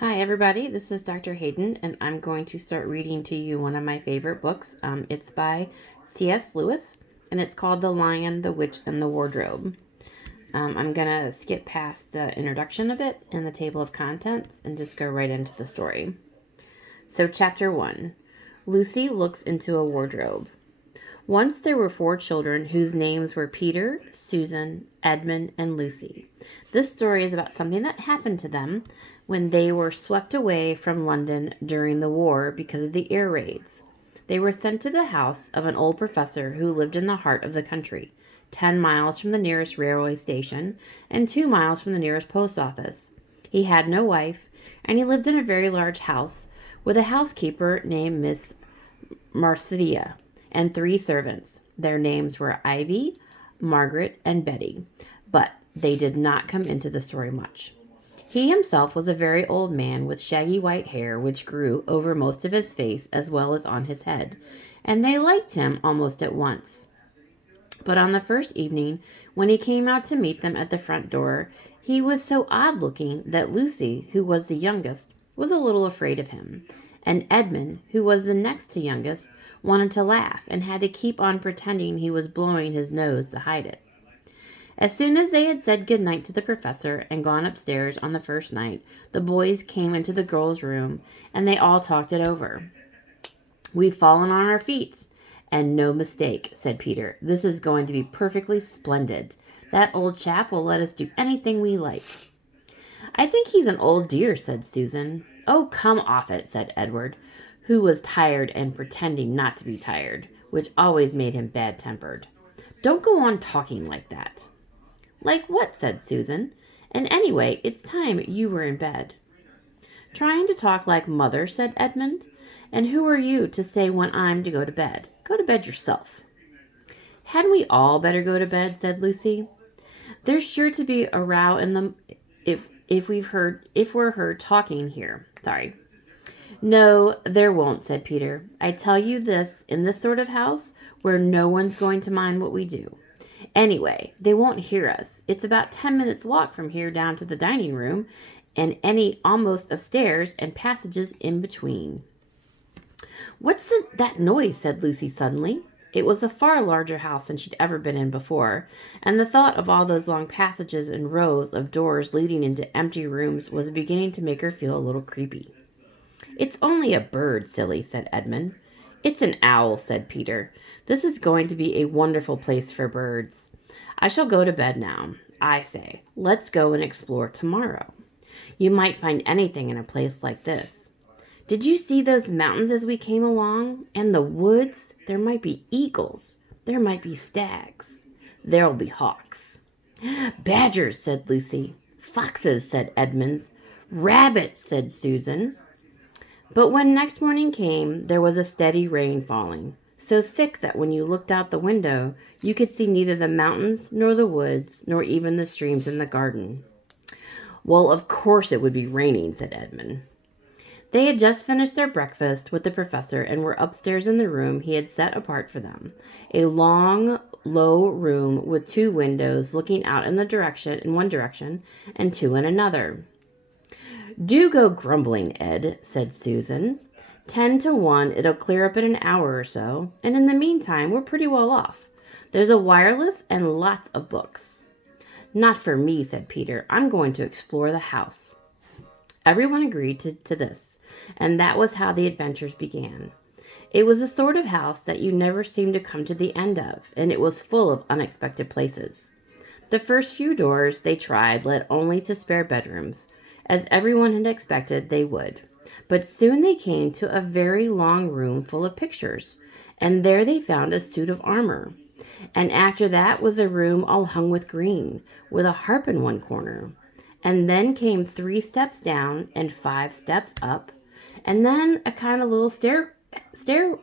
Hi, everybody. This is Dr. Hayden, and I'm going to start reading to you one of my favorite books. It's by C.S. Lewis, and it's called The Lion, the Witch, and the Wardrobe. I'm going to skip past the introduction a bit and the table of contents and just go right into the story. So, Chapter 1 Lucy looks into a wardrobe. Once there were 4 children whose names were Peter, Susan, Edmund, and Lucy. This story is about something that happened to them when they were swept away from London during the war because of the air raids. They were sent to the house of an old professor who lived in the heart of the country, 10 miles from the nearest railway station and 2 miles from the nearest post office. He had no wife, and he lived in a very large house with a housekeeper named Miss Marcia and 3 servants. Their names were Ivy, Margaret, and Betty, but they did not come into the story much. He himself was a very old man with shaggy white hair which grew over most of his face as well as on his head, and they liked him almost at once. But on the first evening, when he came out to meet them at the front door, he was so odd-looking that Lucy, who was the youngest, was a little afraid of him, and Edmund, who was the next to youngest, wanted to laugh and had to keep on pretending he was blowing his nose to hide it. As soon as they had said good night to the professor and gone upstairs on the first night, the boys came into the girls' room and they all talked it over. "We've fallen on our feet, and no mistake," said Peter. "This is going to be perfectly splendid. That old chap will let us do anything we like." "I think he's an old dear," said Susan. "Oh, come off it," said Edward, who was tired and pretending not to be tired, which always made him bad-tempered. "Don't go on talking like that." "Like what?" said Susan. "And anyway, it's time you were in bed." "Trying to talk like mother," said Edmund. "And who are you to say when I'm to go to bed? Go to bed yourself." "Hadn't we all better go to bed?" said Lucy. "There's sure to be a row in the if we're heard talking here. Sorry." "No, there won't," said Peter. "I tell you this, in this sort of house, where no one's going to mind what we do. Anyway, they won't hear us. It's about 10 minutes' walk from here down to the dining room, and any almost of stairs and passages in between." "What's that noise?" said Lucy suddenly. It was a far larger house than she'd ever been in before, and the thought of all those long passages and rows of doors leading into empty rooms was beginning to make her feel a little creepy. "It's only a bird, silly," said Edmund. "It's an owl," said Peter. "This is going to be a wonderful place for birds. I shall go to bed now. I say, let's go and explore tomorrow. You might find anything in a place like this. Did you see those mountains as we came along? And the woods? There might be eagles. There might be stags. There'll be hawks." "Badgers," said Lucy. "Foxes," said Edmund. "Rabbits," said Susan. But when next morning came, there was a steady rain falling, so thick that when you looked out the window, you could see neither the mountains nor the woods, nor even the streams in the garden. "Well, of course it would be raining," said Edmund. They had just finished their breakfast with the professor and were upstairs in the room he had set apart for them, a long, low room with 2 windows looking out in one direction and 2 in another. "Do go grumbling, Ed," said Susan. 10 to 1, it'll clear up in an hour or so, and in the meantime, we're pretty well off. There's a wireless and lots of books." "Not for me," said Peter. "I'm going to explore the house." Everyone agreed to this, and that was how the adventures began. It was the sort of house that you never seemed to come to the end of, and it was full of unexpected places. The first few doors they tried led only to spare bedrooms, as everyone had expected they would. But soon they came to a very long room full of pictures, and there they found a suit of armor. And after that was a room all hung with green, with a harp in one corner. And then came 3 steps down and 5 steps up, and then a kind of little stair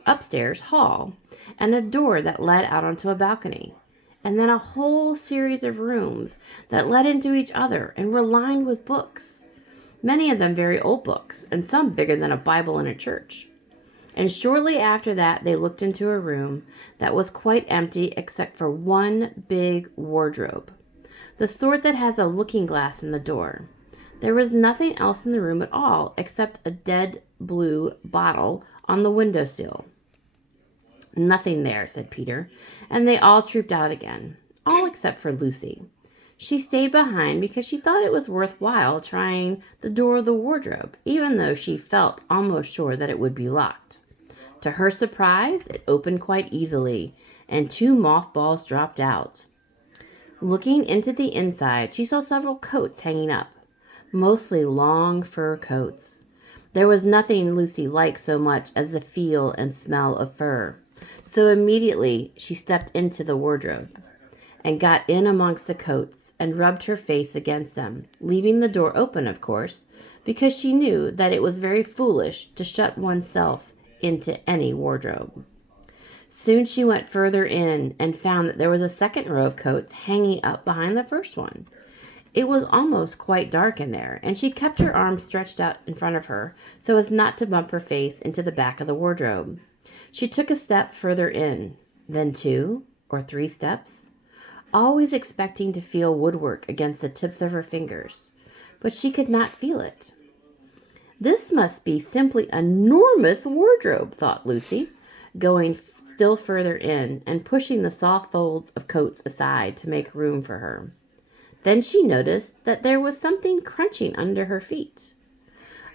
upstairs hall, and a door that led out onto a balcony. And then a whole series of rooms that led into each other and were lined with books. Many of them very old books, and some bigger than a Bible in a church. And shortly after that, they looked into a room that was quite empty except for one big wardrobe, the sort that has a looking glass in the door. There was nothing else in the room at all except a dead blue bottle on the windowsill. Nothing there, said Peter, and they all trooped out again, all except for Lucy. She stayed behind because she thought it was worthwhile trying the door of the wardrobe, even though she felt almost sure that it would be locked. To her surprise, it opened quite easily, and 2 mothballs dropped out. Looking into the inside, she saw several coats hanging up, mostly long fur coats. There was nothing Lucy liked so much as the feel and smell of fur, so immediately she stepped into the wardrobe and got in amongst the coats and rubbed her face against them, leaving the door open, of course, because she knew that it was very foolish to shut oneself into any wardrobe. Soon she went further in and found that there was a second row of coats hanging up behind the first one. It was almost quite dark in there, and she kept her arms stretched out in front of her so as not to bump her face into the back of the wardrobe. She took a step further in, then 2 or 3 steps, always expecting to feel woodwork against the tips of her fingers, but she could not feel it. This must be simply an enormous wardrobe, thought Lucy, going still further in and pushing the soft folds of coats aside to make room for her. Then she noticed that there was something crunching under her feet.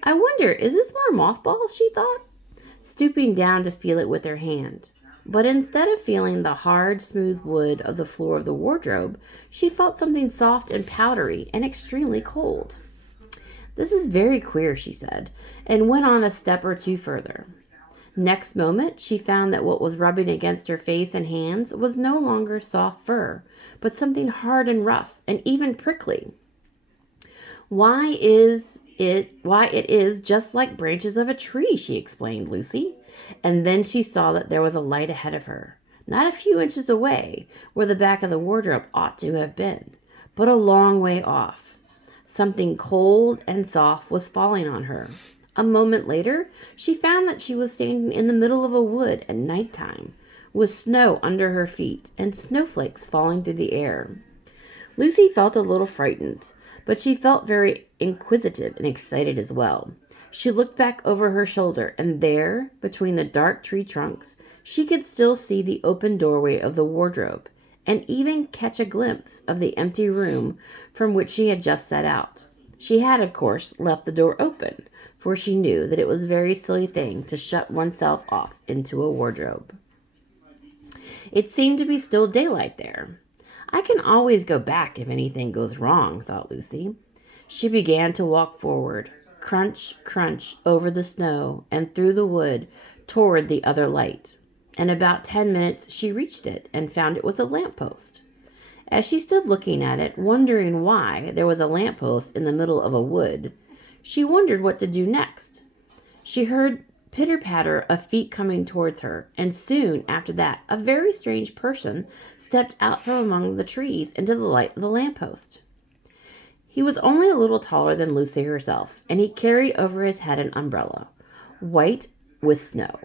I wonder, is this more mothballs, she thought, stooping down to feel it with her hand. But instead of feeling the hard, smooth wood of the floor of the wardrobe, she felt something soft and powdery and extremely cold. This is very queer, she said, and went on a step or 2 further. Next moment, she found that what was rubbing against her face and hands was no longer soft fur, but something hard and rough and even prickly. Why it is just like branches of a tree, she explained, Lucy. And then she saw that there was a light ahead of her, not a few inches away, where the back of the wardrobe ought to have been, but a long way off. Something cold and soft was falling on her. A moment later, she found that she was standing in the middle of a wood at nighttime, with snow under her feet and snowflakes falling through the air. Lucy felt a little frightened, but she felt very inquisitive and excited as well. She looked back over her shoulder, and there, between the dark tree trunks, she could still see the open doorway of the wardrobe, and even catch a glimpse of the empty room from which she had just set out. She had, of course, left the door open, for she knew that it was a very silly thing to shut oneself off into a wardrobe. It seemed to be still daylight there. I can always go back if anything goes wrong, thought Lucy. She began to walk forward, crunch, crunch, over the snow and through the wood toward the other light. In about 10 minutes she reached it and found it was a lamppost. As she stood looking at it, wondering why there was a lamppost in the middle of a wood, she wondered what to do next. She heard pitter-patter of feet coming towards her, and soon after that a very strange person stepped out from among the trees into the light of the lamppost. He was only a little taller than Lucy herself, and he carried over his head an umbrella, white with snow.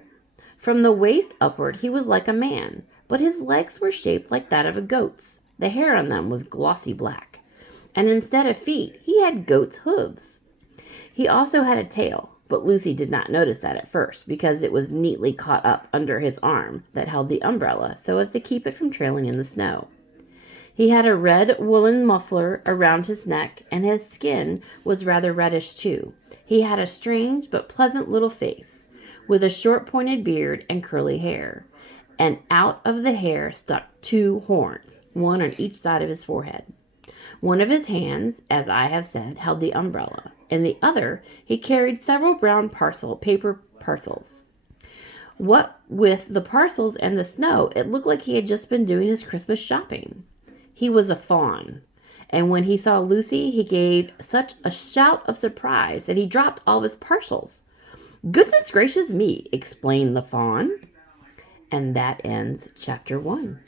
From the waist upward he was like a man, but his legs were shaped like that of a goat's. The hair on them was glossy black, and instead of feet he had goat's hooves. He also had a tail, but Lucy did not notice that at first, because it was neatly caught up under his arm that held the umbrella so as to keep it from trailing in the snow. He had a red woolen muffler around his neck, and his skin was rather reddish too. He had a strange but pleasant little face, with a short pointed beard and curly hair, and out of the hair stuck 2 horns, one on each side of his forehead. One of his hands, as I have said, held the umbrella. In the other, he carried several brown paper parcels. What with the parcels and the snow, it looked like he had just been doing his Christmas shopping. He was a fawn, and when he saw Lucy, he gave such a shout of surprise that he dropped all his parcels. "Goodness gracious me!" exclaimed the fawn. And that ends chapter 1.